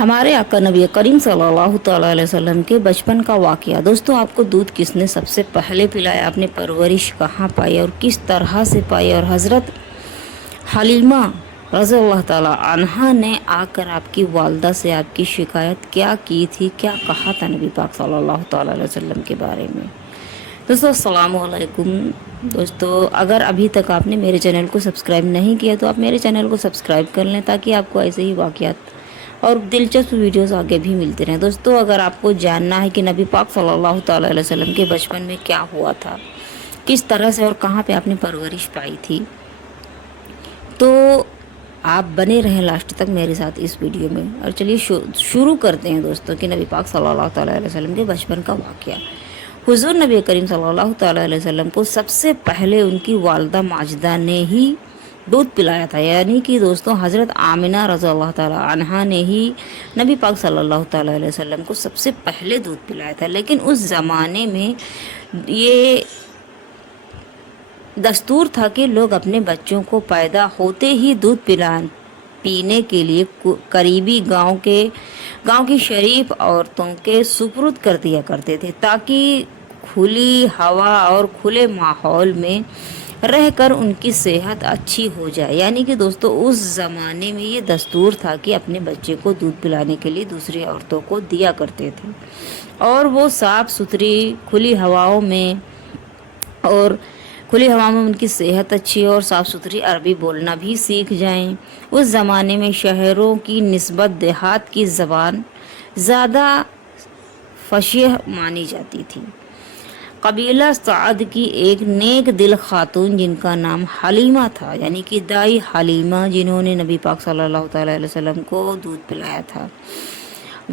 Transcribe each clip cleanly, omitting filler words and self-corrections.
ہمارے آقا نبی کریم صلی اللہ تعالیٰ علیہ وسلم کے بچپن کا واقعہ۔ دوستوں، آپ کو دودھ کس نے سب سے پہلے پلایا؟ آپ نے پرورش کہاں پائی اور کس طرح سے پائی؟ اور حضرت حلیمہ رضی اللہ تعالیٰ عنہا نے آ کر آپ کی والدہ سے آپ کی شکایت کیا کی تھی، کیا کہا تھا نبی پاک صلی اللہ تعالیٰ علیہ وسلم کے بارے میں؟ دوستو السلام علیکم۔ دوستو، اگر ابھی تک آپ نے میرے چینل کو سبسکرائب نہیں کیا تو آپ میرے چینل کو سبسکرائب کر لیں تاکہ آپ کو ایسے ہی واقعات اور دلچسپ ویڈیوز آگے بھی ملتے رہیں۔ دوستو، اگر آپ کو جاننا ہے کہ نبی پاک صلی اللہ تعالیٰ علیہ وسلم کے بچپن میں کیا ہوا تھا، کس طرح سے اور کہاں پہ آپ نے پرورش پائی تھی، تو آپ بنے رہیں لاسٹ تک میرے ساتھ اس ویڈیو میں۔ اور چلیے شروع کرتے ہیں دوستوں کہ نبی پاک صلی اللہ تعالیٰ علیہ وسلم کے بچپن کا واقعہ۔ حضور نبی کریم صلی اللہ تعالیٰ علیہ وسلم کو سب سے پہلے ان کی والدہ ماجدہ نے ہی دودھ پلایا تھا، یعنی کہ دوستوں حضرت آمنہ رضی اللہ تعالیٰ عنہا نے ہی نبی پاک صلی اللہ تعالیٰ علیہ وسلم کو سب سے پہلے دودھ پلایا تھا۔ لیکن اس زمانے میں یہ دستور تھا کہ لوگ اپنے بچوں کو پیدا ہوتے ہی دودھ پینے کے لیے قریبی گاؤں کی شریف عورتوں کے سپرد کر دیا کرتے تھے، تاکہ کھلی ہوا اور کھلے ماحول میں رہ کر ان کی صحت اچھی ہو جائے۔ یعنی کہ دوستو اس زمانے میں یہ دستور تھا کہ اپنے بچے کو دودھ پلانے کے لیے دوسری عورتوں کو دیا کرتے تھے، اور وہ صاف ستھری کھلی ہواؤں میں ان کی صحت اچھی اور صاف ستھری عربی بولنا بھی سیکھ جائیں۔ اس زمانے میں شہروں کی نسبت دیہات کی زبان زیادہ فصیح مانی جاتی تھی۔ قبیلہ سعد کی ایک نیک دل خاتون جن کا نام حلیمہ تھا، یعنی کہ دائی حلیمہ، جنہوں نے نبی پاک صلی اللہ تعالیٰ علیہ وسلم کو دودھ پلایا تھا،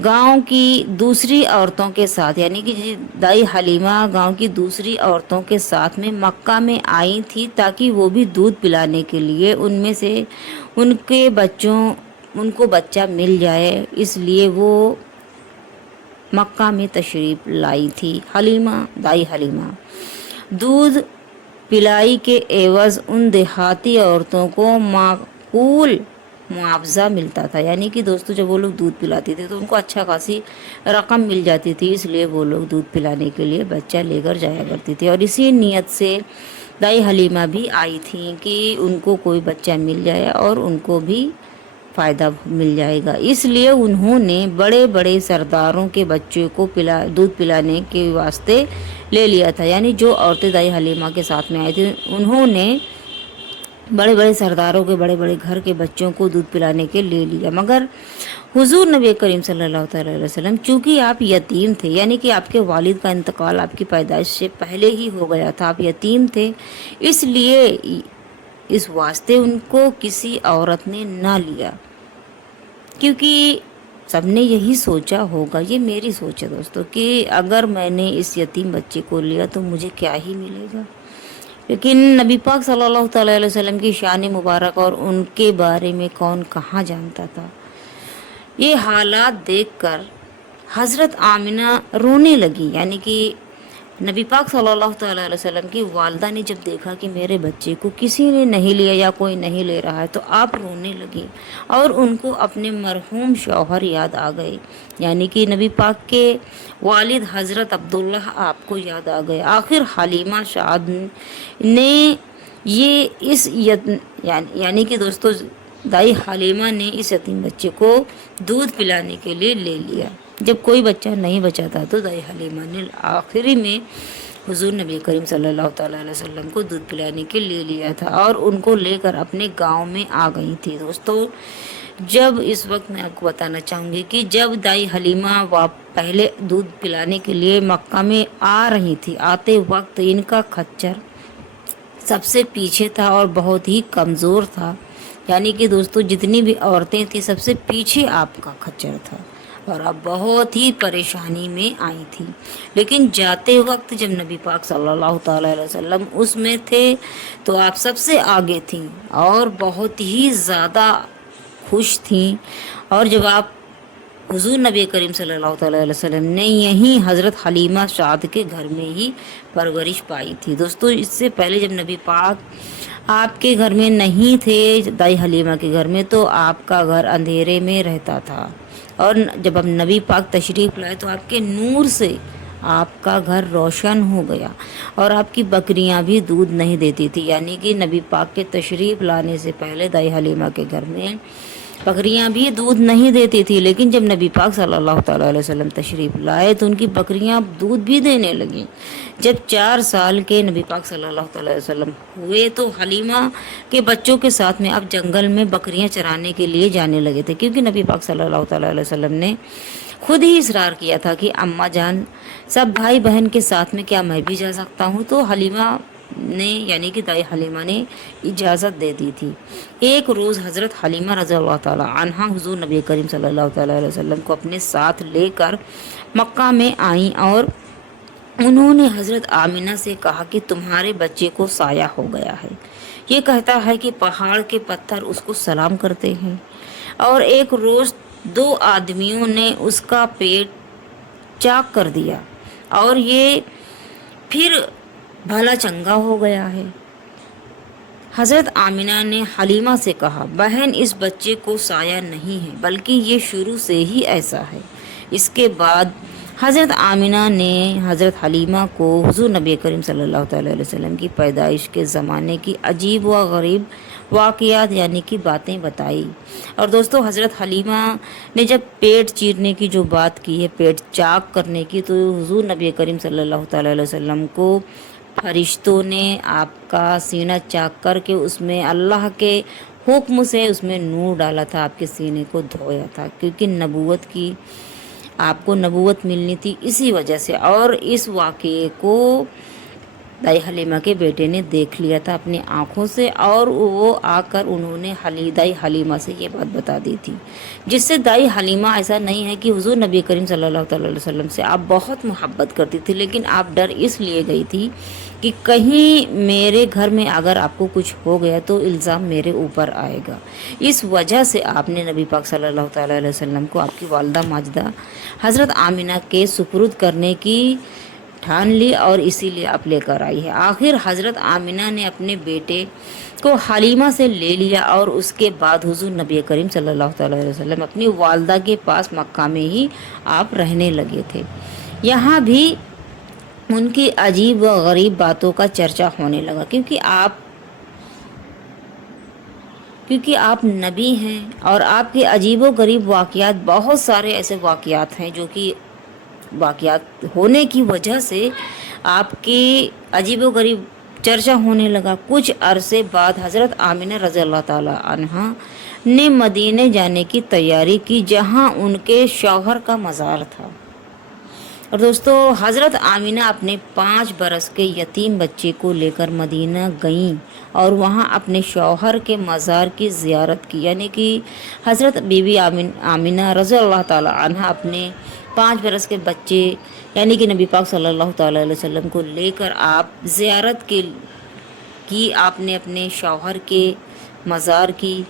گاؤں کی دوسری عورتوں کے ساتھ، یعنی کہ دائی حلیمہ گاؤں کی دوسری عورتوں کے ساتھ میں مکہ میں آئی تھی تاکہ وہ بھی دودھ پلانے کے لیے ان میں سے ان کو بچہ مل جائے، اس لیے وہ مکہ میں تشریف لائی تھی۔ دائی حلیمہ دودھ پلائی کے عوض ان دیہاتی عورتوں کو معقول معاوضہ ملتا تھا، یعنی کہ دوستو جب وہ لوگ دودھ پلاتے تھے تو ان کو اچھا خاصی رقم مل جاتی تھی، اس لیے وہ لوگ دودھ پلانے کے لیے بچہ لے کر جایا کرتی تھی۔ اور اسی نیت سے دائی حلیمہ بھی آئی تھیں کہ ان کو کوئی بچہ مل جائے اور ان کو بھی فائدہ مل جائے گا، اس لیے انہوں نے بڑے بڑے سرداروں کے بچوں کو دودھ پلانے کے واسطے لے لیا تھا۔ یعنی جو عورتیں دائی حلیمہ کے ساتھ میں آئی تھیں انہوں نے بڑے بڑے سرداروں کے بڑے بڑے گھر کے بچوں کو دودھ پلانے کے لے لیا، مگر حضور نبی کریم صلی اللہ تعالیٰ علیہ وسلم چونکہ آپ یتیم تھے، یعنی کہ آپ کے والد کا انتقال آپ کی پیدائش سے پہلے ہی ہو گیا تھا، آپ یتیم تھے، اس لیے اس واسطے ان کو کسی عورت نے نہ لیا، کیونکہ سب نے یہی سوچا ہوگا، یہ میری سوچ ہے دوستو، کہ اگر میں نے اس یتیم بچے کو لیا تو مجھے کیا ہی ملے گا۔ لیکن نبی پاک صلی اللہ تعالیٰ علیہ وسلم کی شان مبارک اور ان کے بارے میں کون کہاں جانتا تھا۔ یہ حالات دیکھ کر حضرت آمنہ رونے لگی، یعنی کہ نبی پاک صلی اللہ تعالیٰ علیہ وسلم کی والدہ نے جب دیکھا کہ میرے بچے کو کسی نے نہیں لیا یا کوئی نہیں لے رہا ہے تو آپ رونے لگی، اور ان کو اپنے مرحوم شوہر یاد آ گئے، یعنی کہ نبی پاک کے والد حضرت عبداللہ آپ کو یاد آ گئے۔ آخر حلیمہ سعد نے یعنی کہ دوستو دائی حلیمہ نے اس یتیم بچے کو دودھ پلانے کے لیے لے لیا۔ جب کوئی بچہ نہیں بچا تھا تو دائی حلیمہ نے آخری میں حضور نبی کریم صلی اللہ تعالیٰ علیہ وسلم کو دودھ پلانے کے لیے لیا تھا اور ان کو لے کر اپنے گاؤں میں آ گئی تھی۔ دوستو جب اس وقت میں آپ کو بتانا چاہوں گی کہ جب دائی حلیمہ پہلے دودھ پلانے کے لیے مکہ میں آ رہی تھی، آتے وقت ان کا خچر سب سے پیچھے تھا اور بہت ہی کمزور تھا، یعنی کہ دوستو جتنی بھی عورتیں تھیں سب سے پیچھے آپ کا خچر تھا اور آپ بہت ہی پریشانی میں آئی تھی۔ لیکن جاتے وقت جب نبی پاک صلی اللہ تعالیٰ علیہ وسلم اس میں تھے تو آپ سب سے آگے تھیں اور بہت ہی زیادہ خوش تھیں، اور جب آپ حضور نبی کریم صلی اللہ تعالیٰ علیہ وسلم نے یہیں حضرت حلیمہ سعد کے گھر میں ہی پرورش پائی تھی۔ دوستو اس سے پہلے جب نبی پاک آپ کے گھر میں نہیں تھے، دائی حلیمہ کے گھر میں، تو آپ کا گھر اندھیرے میں رہتا تھا، اور جب اب نبی پاک تشریف لائے تو آپ کے نور سے آپ کا گھر روشن ہو گیا، اور آپ کی بکریاں بھی دودھ نہیں دیتی تھی، یعنی کہ نبی پاک کے تشریف لانے سے پہلے دائی حلیمہ کے گھر میں بکریاں بھی دودھ نہیں دیتی تھی، لیکن جب نبی پاک صلی اللہ تعالیٰ علیہ وسلم تشریف لائے تو ان کی بکریاں دودھ بھی دینے لگیں۔ جب 4 سال کے نبی پاک صلی اللہ تعالیٰ علیہ وسلم ہوئے تو حلیمہ کے بچوں کے ساتھ میں اب جنگل میں بکریاں چرانے کے لیے جانے لگے تھے، کیونکہ نبی پاک صلی اللہ تعالیٰ علیہ وسلم نے خود ہی اصرار کیا تھا کہ اماں جان سب بھائی بہن کے ساتھ میں کیا میں بھی جا سکتا ہوں، تو حلیمہ نے یعنی کہ دائی حلیمہ نے اجازت دے دی تھی۔ ایک روز حضرت حلیمہ رضی اللہ تعالیٰ عنہا حضور نبی کریم صلی اللہ تعالیٰ علیہ وسلم کو اپنے ساتھ لے کر مکہ میں آئیں، اور انہوں نے حضرت آمینہ سے کہا کہ تمہارے بچے کو سایہ ہو گیا ہے، یہ کہتا ہے کہ پہاڑ کے پتھر اس کو سلام کرتے ہیں، اور ایک روز 2 آدمیوں نے اس کا پیٹ چاک کر دیا اور یہ پھر بھلا چنگا ہو گیا ہے۔ حضرت آمینہ نے حلیمہ سے کہا، بہن اس بچے کو سایہ نہیں ہے بلکہ یہ شروع سے ہی ایسا ہے۔ اس کے بعد حضرت آمینہ نے حضرت حلیمہ کو حضور نبی کریم صلی اللہ تعالیٰ علیہ وسلم کی پیدائش کے زمانے کی عجیب و غریب واقعات یعنی کہ باتیں بتائی۔ اور دوستو حضرت حلیمہ نے جب پیٹ چیرنے کی جو بات کی ہے، پیٹ چاک کرنے کی، تو حضور نبی کریم صلی اللہ تعالیٰ علیہ وسلم کو فرشتوں نے آپ کا سینہ چاک کر کے اس میں اللہ کے حکم سے اس میں نور ڈالا تھا، آپ کے سینے کو دھویا تھا، کیونکہ نبوت کی آپ کو نبوت ملنی تھی اسی وجہ سے۔ اور اس واقعے کو دائی حلیمہ کے بیٹے نے دیکھ لیا تھا اپنی آنکھوں سے، اور وہ آ کر انہوں نے دائی حلیمہ سے یہ بات بتا دی تھی، جس سے دائی حلیمہ ایسا نہیں ہے کہ حضور نبی کریم صلی اللہ تعالیٰ علیہ وسلم سے آپ بہت محبت کرتی تھی، لیکن آپ ڈر اس لیے گئی تھی کہ کہیں میرے گھر میں اگر آپ کو کچھ ہو گیا تو الزام میرے اوپر آئے گا، اس وجہ سے آپ نے نبی پاک صلی اللہ تعالیٰ علیہ وسلم کو آپ کی والدہ ماجدہ حضرت آمینہ کے سپرد کرنے کی ٹھان لی، اور اسی لیے آپ لے کر آئی ہے۔ آخر حضرت آمینہ نے اپنے بیٹے کو حلیمہ سے لے لیا، اور اس کے بعد حضور نبی کریم صلی اللہ تعالیٰ علیہ وسلم اپنی والدہ کے پاس مکہ میں ہی آپ رہنے لگے تھے۔ یہاں بھی ان کی عجیب و غریب باتوں کا چرچا ہونے لگا، کیونکہ آپ نبی ہیں، اور آپ کے عجیب و غریب واقعات، بہت سارے ایسے واقعات ہیں جو کہ واقعات ہونے کی وجہ سے آپ کی عجیب و غریب چرچا ہونے لگا۔ کچھ عرصے بعد حضرت آمینہ رضی اللہ تعالیٰ عنہا نے مدینے جانے کی تیاری کی، جہاں ان کے شوہر کا مزار تھا۔ اور دوستو حضرت آمینہ اپنے 5 برس کے یتیم بچے کو لے کر مدینہ گئیں، اور وہاں اپنے شوہر کے مزار کی زیارت کی، یعنی کہ حضرت بی بی آمینہ رضی اللہ تعالیٰ عنہا اپنے 5 برس کے بچے یعنی کہ نبی پاک صلی اللہ تعالیٰ علیہ وسلم کو لے کر آپ زیارت کی، آپ نے اپنے شوہر کے مزار کی،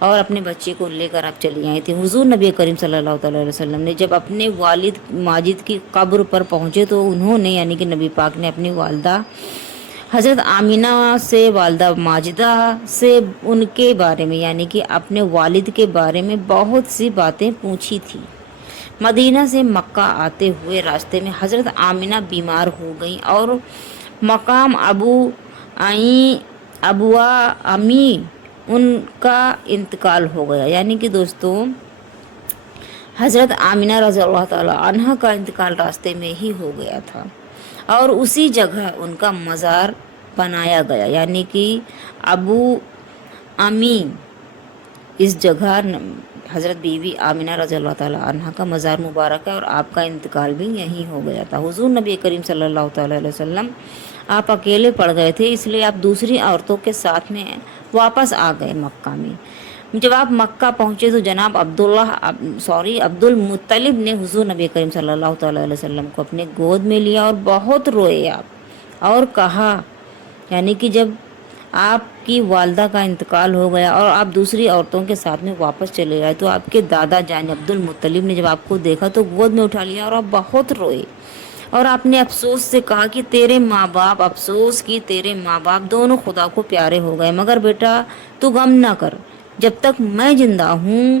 اور اپنے بچے کو لے کر آپ چلی آئی تھی۔ حضور نبی کریم صلی اللہ تعالیٰ علیہ وسلم نے جب اپنے والد ماجد کی قبر پر پہنچے تو انہوں نے یعنی کہ نبی پاک نے اپنی والدہ حضرت آمینہ سے، والدہ ماجدہ سے ان کے بارے میں یعنی کہ اپنے والد کے بارے میں بہت سی باتیں پوچھی تھی۔ مدینہ سے مکہ آتے ہوئے راستے میں حضرت آمینہ بیمار ہو گئیں، اور مقام ابوا امی ان کا انتقال ہو گیا، یعنی کہ دوستوں حضرت آمینہ رضی اللہ تعالیٰ عنہ کا انتقال راستے میں ہی ہو گیا تھا، اور اسی جگہ ان کا مزار بنایا گیا، یعنی کہ ابو امی اس جگہ حضرت بی بی آمینہ رضی اللہ تعالیٰ عنہ کا مزار مبارک ہے، اور آپ کا انتقال بھی یہیں ہو گیا تھا۔ حضور نبی کریم صلی اللہ تعالیٰ علیہ وسلم آپ اکیلے پڑ گئے تھے، اس لیے آپ دوسری عورتوں کے ساتھ میں واپس آ گئے مکہ میں۔ جب آپ مکہ پہنچے تو جناب عبد المطلب نے حضور نبی کریم صلی اللہ تعالیٰ علیہ وسلم کو اپنے گود میں لیا، اور بہت روئے آپ، اور کہا یعنی کہ جب آپ کی والدہ کا انتقال ہو گیا اور آپ دوسری عورتوں کے ساتھ میں واپس چلے گئے، تو آپ کے دادا جان عبد المطلب نے جب آپ کو دیکھا تو گود میں اٹھا لیا، اور آپ بہت روئے، اور آپ نے افسوس سے کہا کہ تیرے ماں باپ دونوں خدا کو پیارے ہو گئے، مگر بیٹا تو غم نہ کر، جب تک میں زندہ ہوں